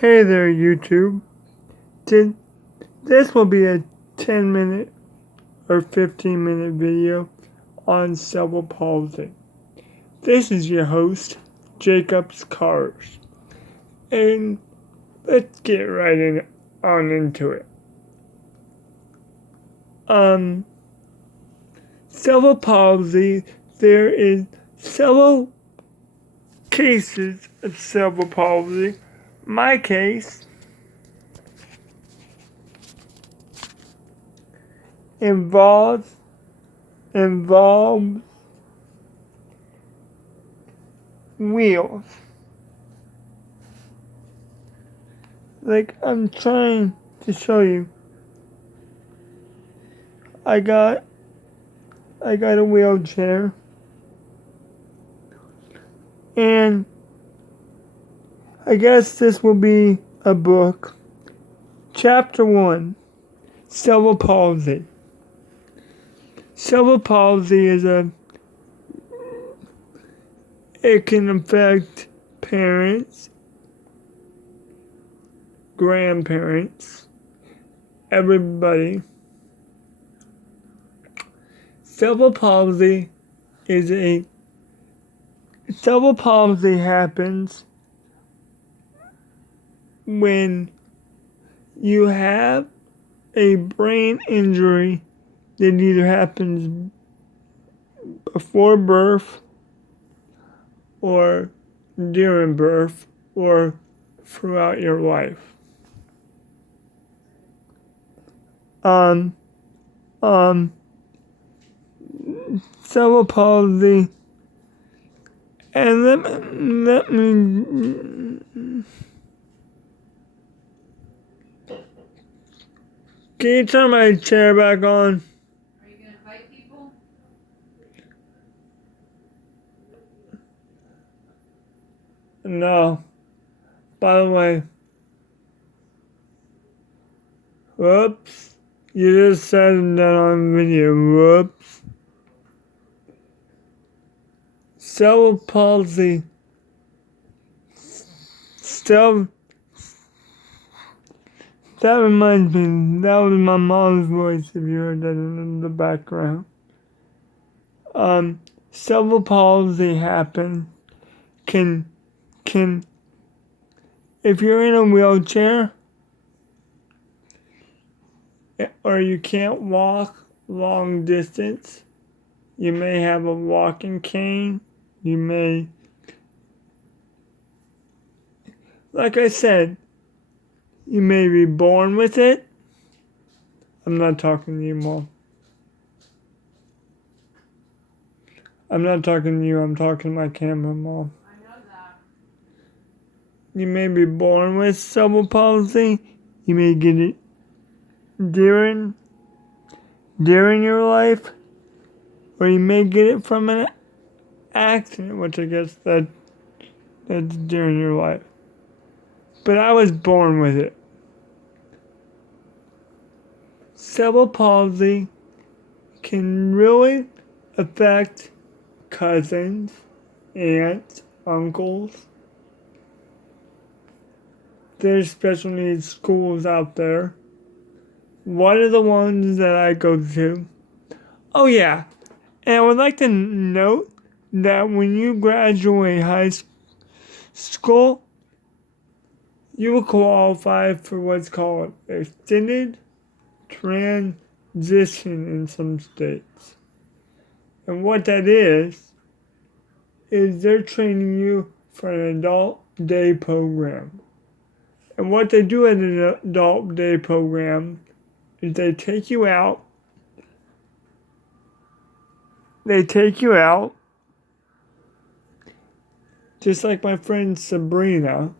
Hey there, YouTube. This will be a 10-minute or 15-minute video on cerebral palsy. This is your host, Jacob's Cars. And let's get right on into it. Cerebral palsy, there is several cases of cerebral palsy. My case involves wheels. Like I'm trying to show you. I got a wheelchair. And I guess this will be a book. Chapter 1. Cerebral palsy. Cerebral palsy it can affect parents, grandparents, everybody. Cerebral palsy happens when you have a brain injury that either happens before birth or during birth or throughout your life. Cerebral palsy, and let me can you turn my chair back on? Are you going to fight people? No. By the way, whoops. You just said that on video. Whoops. Cerebral palsy. That reminds me, that was my mom's voice if you heard that in the background. Cerebral palsy can, if you're in a wheelchair, or you can't walk long distance, you may have a walking cane, you may, like I said, you may be born with it. I'm not talking to you, Mom. I'm not talking to you, I'm talking to my camera, Mom. I know that. You may be born with cerebral palsy. You may get it during your life, or you may get it from an accident, which I guess that's during your life. But I was born with it. Cerebral palsy can really affect cousins, aunts, uncles. There's special needs schools out there. One of the ones that I go to. Oh yeah, and I would like to note that when you graduate high school, you will qualify for what's called extended transition in some states. And what that is they're training you for an adult day program. And what they do at an adult day program is they take you out, just like my friend Sabrina.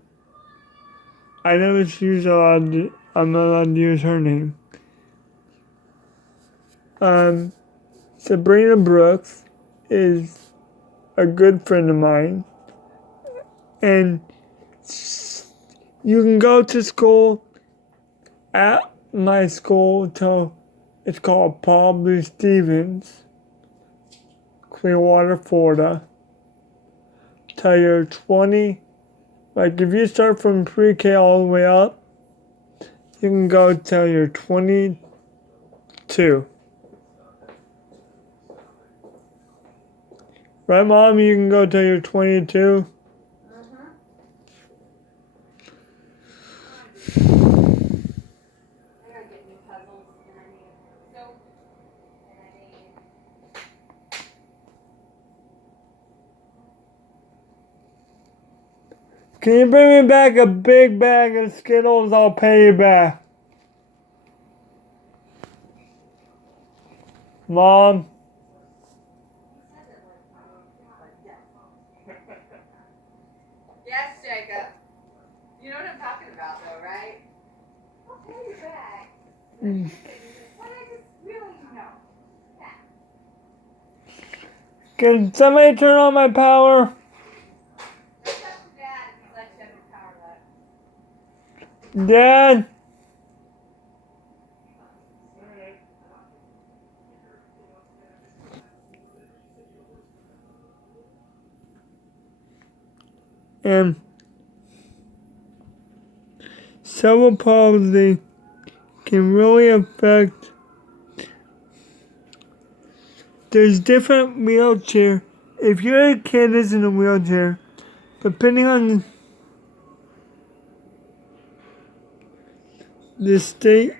I know I'm not allowed to use her name. Sabrina Brooks is a good friend of mine. And you can go to school at my school till it's called Paul B. Stevens, Clearwater, Florida, till you're 20 Like if you start from pre-K all the way up, you can go till you're 22. Right, Mom? You can go till you're 22. I gotta get new puzzles and I need soap and I need Can you bring me back a big bag of Skittles? I'll pay you back. Mom? Yes, Jacob. You know what I'm talking about though, right? I'll pay you back. What I just really know. Can somebody turn on my power? That's up to Dad if he lets you have your power left. Dad? And cerebral palsy can really affect. There's different wheelchair. If you're a kid that's in a wheelchair, depending on the state,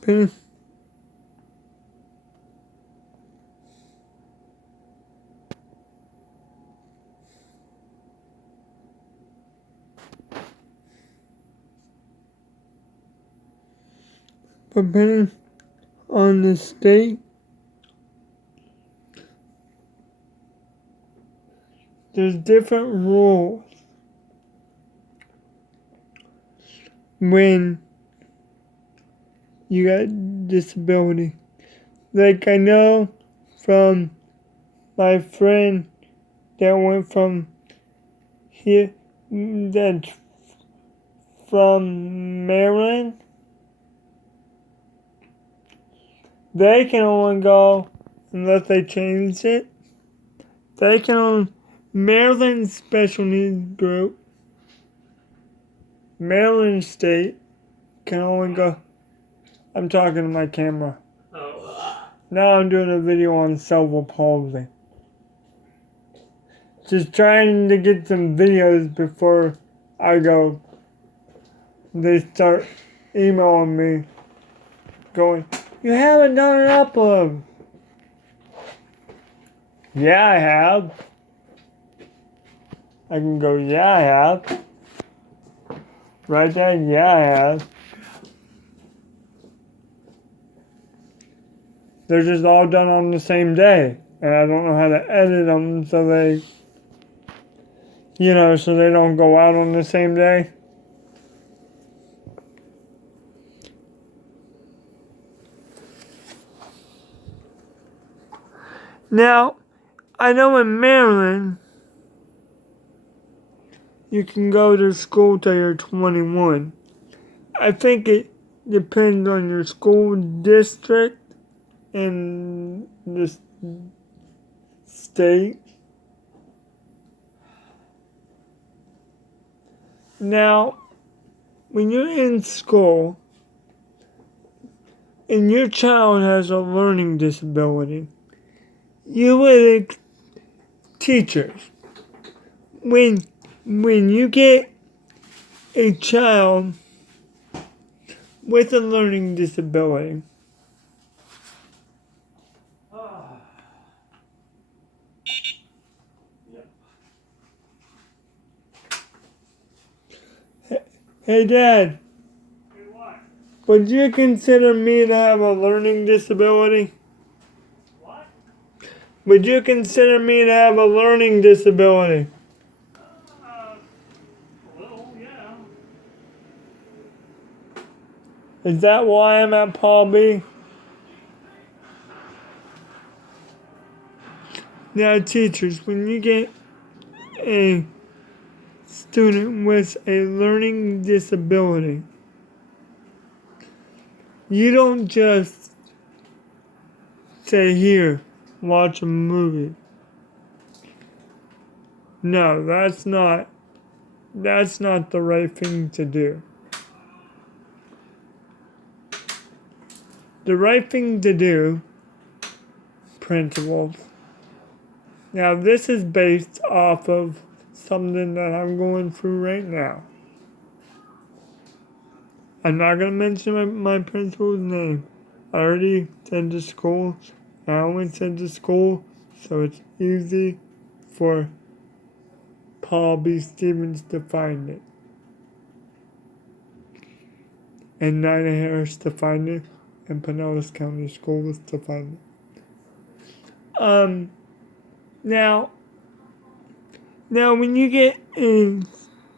depending, depending on the state, there's different rules when you got disability. Like I know from my friend that went from here, that's from Maryland, they can only go unless they change it. They can only, Maryland Special Needs Group, Maryland State can only go. I'm talking to my camera. Now I'm doing a video on cerebral palsy. Just trying to get some videos before I go. They start emailing me going, "You haven't done an upload." Yeah, I have. I can go, yeah, I have. Right there, yeah, I have. They're just all done on the same day. And I don't know how to edit them so they, so they don't go out on the same day. Now, I know in Maryland, you can go to school till you're 21. I think it depends on your school district and the state. Now, when you're in school and your child has a learning disability, you would teachers when you get a child with a learning disability, hey Dad, would you consider me to have a learning disability? What? Would you consider me to have a learning disability? A little, yeah. Is that why I'm at Paul B? Now, teachers, when you get a student with a learning disability, you don't just say, here, watch a movie. No, that's not the right thing to do. The right thing to do, principals. Now, this is based off of something that I'm going through right now. I'm not going to mention my principal's name. I already said the school. I only said the school, so it's easy for Paul B. Stevens to find it. And Nina Harris to find it. And Pinellas County Schools to find it. Now when you get a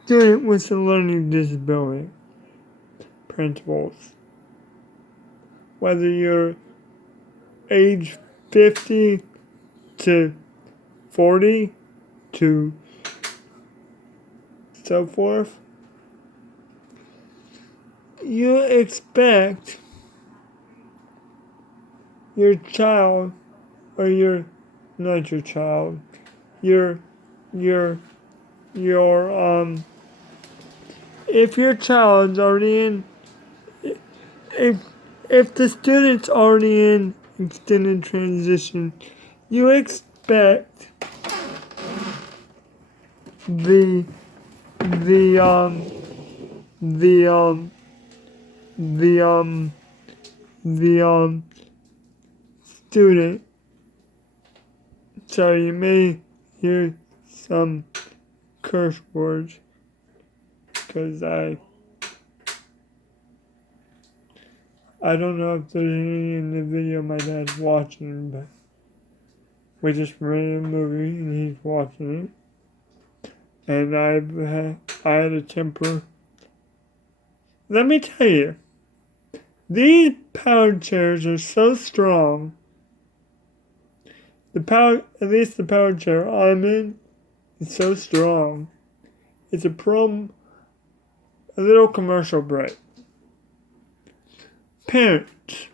student with a learning disability, principals, whether you're age 50 to 40 to so forth, you expect your child, or not your child, if your child's already in, if the student's already in extended transition, you expect the student, so you may hear some curse words, because I don't know if there's any in the video my dad's watching, but we just ran a movie and he's watching it, and I had a temper. Let me tell you, these power chairs are so strong. At least the power chair I'm in, is so strong. It's a little commercial break. Parents,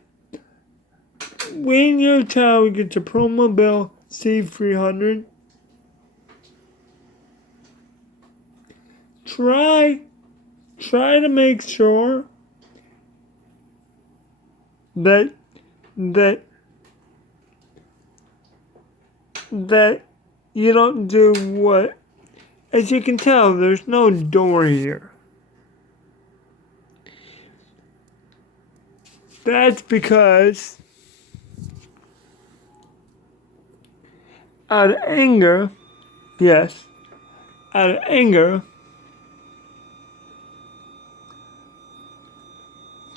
when your child gets a ProMobile C300, try to make sure that you don't do what, as you can tell, there's no door here. That's because out of anger,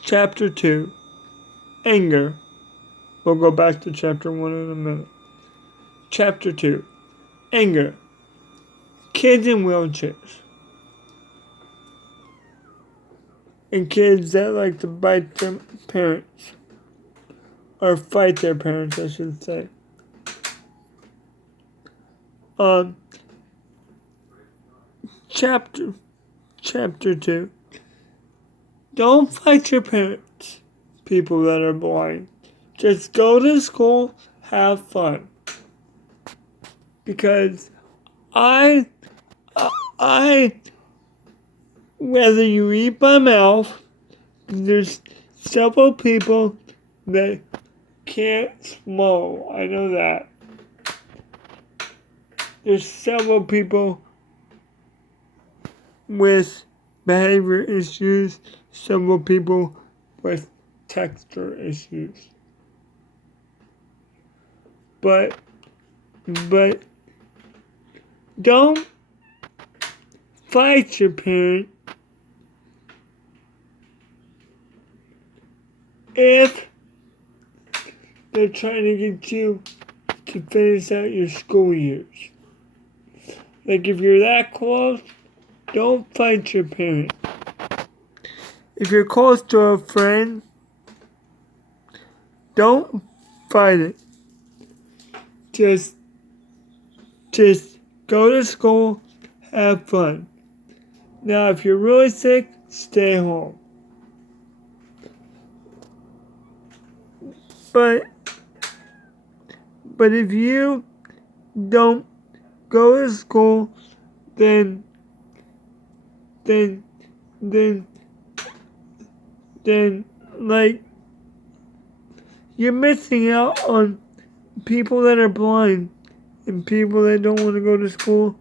chapter 2, anger. We'll go back to chapter 1 in a minute. Chapter 2, anger. Kids in wheelchairs. And kids that like to bite their parents. Or fight their parents, I should say. Chapter 2. Don't fight your parents, people that are blind. Just go to school, have fun. Because whether you eat by mouth, there's several people that can't swallow. I know that. There's several people with behavior issues, several people with texture issues. But don't fight your parent if they're trying to get you to finish out your school years. Like, if you're that close, don't fight your parent. If you're close to a friend, don't fight it. Just Just go to school, have fun. Now, if you're really sick, stay home. But if you don't go to school, then like you're missing out on people that are blind and people that don't want to go to school.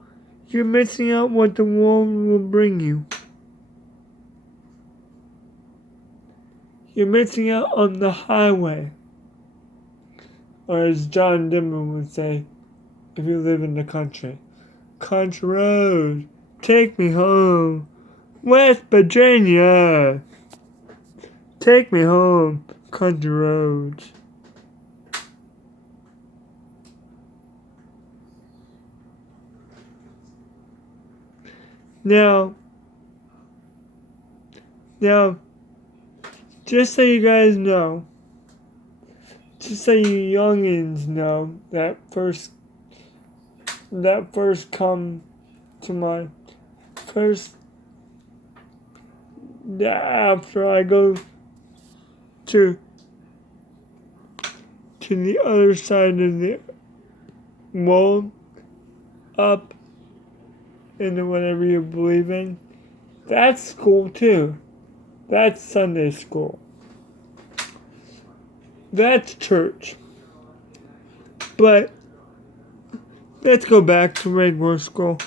You're missing out what the world will bring you. You're missing out on the highway. Or as John Denver would say, if you live in the country. Country road, take me home. West Virginia, take me home. Country roads. Now, just so you guys know, just so you youngins know, that first come to my first, after I go to the other side of the world, up into whatever you believe in, that's school too. That's Sunday school. That's church. But let's go back to regular school.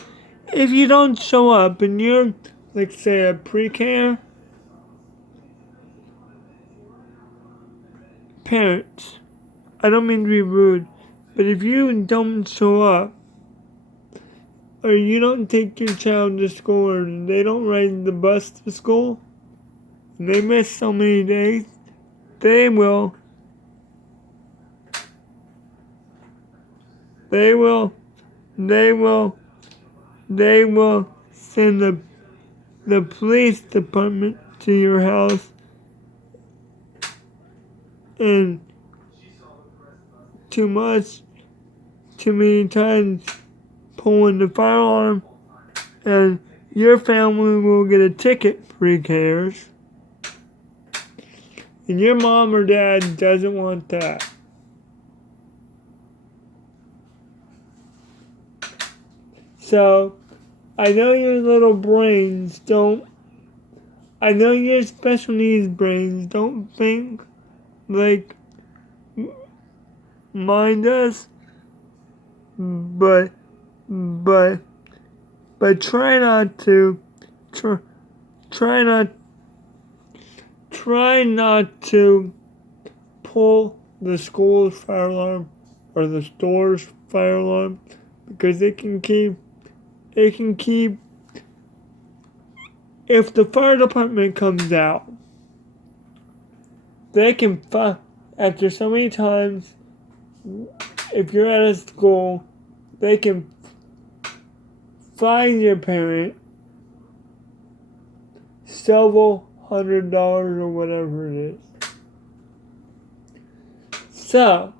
If you don't show up and you're, like, say, a pre-K, parents, I don't mean to be rude, but if you don't show up, or you don't take your child to school, or they don't ride the bus to school, and they miss so many days, they will send the police department to your house, and too many times pulling the fire alarm, and your family will get a ticket for repairs. And your mom or dad doesn't want that. So, I know your little brains don't, I know your special needs brains don't think like mine does, but try not to pull the school's fire alarm or the store's fire alarm, because it can keep, if the fire department comes out, they can after so many times, if you're at a school, they can fine your parent several $100 or whatever it is. So,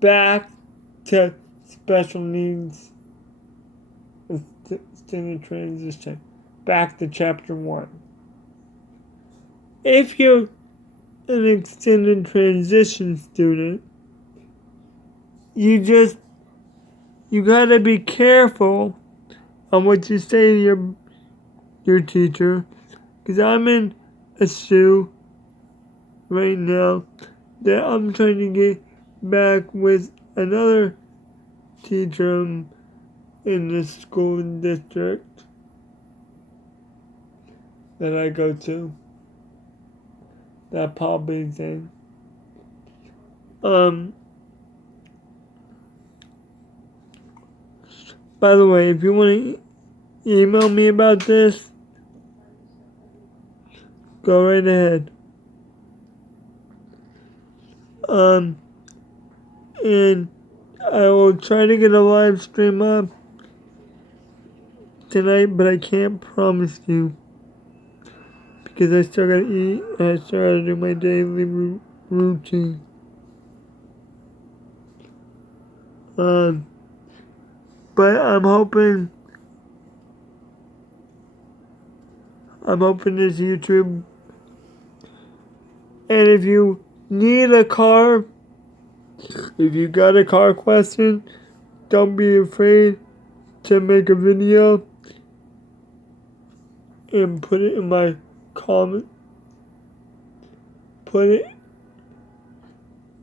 back to special needs extended transition. Back to chapter 1. If you're an extended transition student, you gotta be careful on what you say to your teacher, because I'm in a SUE right now that I'm trying to get back with another teacher in the school district that I go to, that Poppy's in. By the way, if you want to email me about this, go right ahead. And I will try to get a live stream up tonight, but I can't promise you, because I still gotta eat and I still gotta do my daily routine. But I'm hoping this YouTube. And if you need a car, if you got a car question, don't be afraid to make a video and put it in my comment. Put it,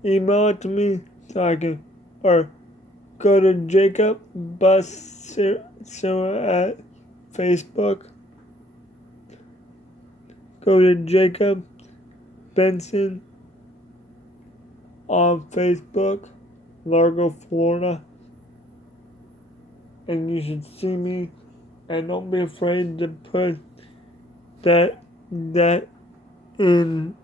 email it to me so I can, or go to Jacob Bus at Facebook. Go to Jacob Benson on Facebook, Largo, Florida. And you should see me. And don't be afraid to put that in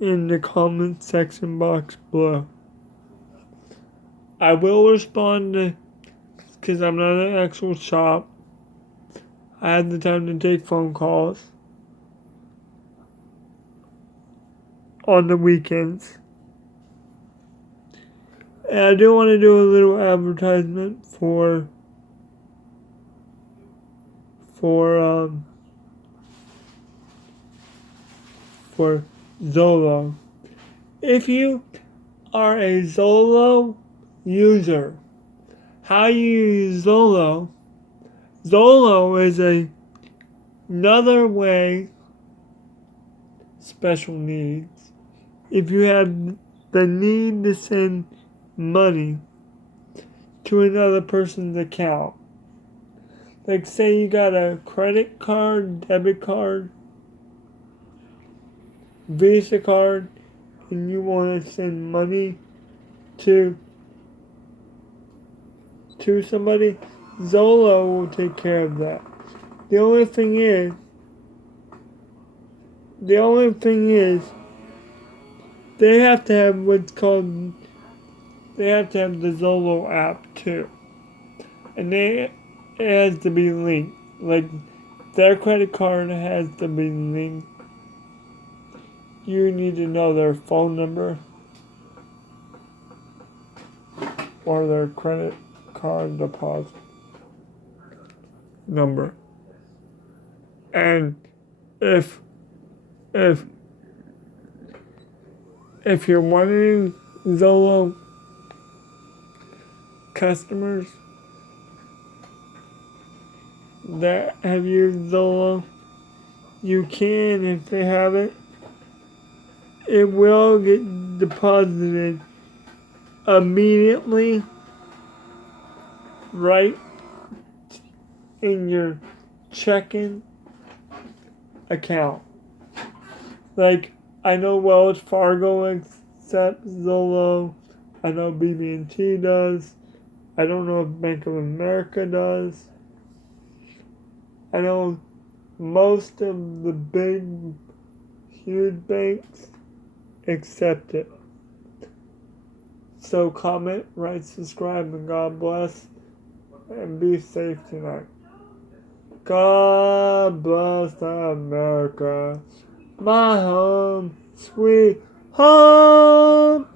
the comment section box below. I will respond because I'm not in an actual shop. I have the time to take phone calls on the weekends. And I do want to do a little advertisement for Zolo. If you are a Zolo user, how you use Zolo is another way, special needs. If you have the need to send money to another person's account, like say you got a credit card, debit card, Visa card, and you want to send money to somebody, Zolo will take care of that. The only thing is, they have to have what's called, they have to have the Zolo app too. And it has to be linked. Like, their credit card has to be linked. You need to know their phone number or their credit card deposit number. And if you're wanting Zolo customers that have used Zolo, you can, if they haven't, it will get deposited immediately right in your checking account. Like, I know Wells Fargo accepts Zolo. I know BB&T does. I don't know if Bank of America does. I know most of the big, huge banks accept it. So comment, write, subscribe, and God bless. And be safe tonight. God bless America. My home, sweet home.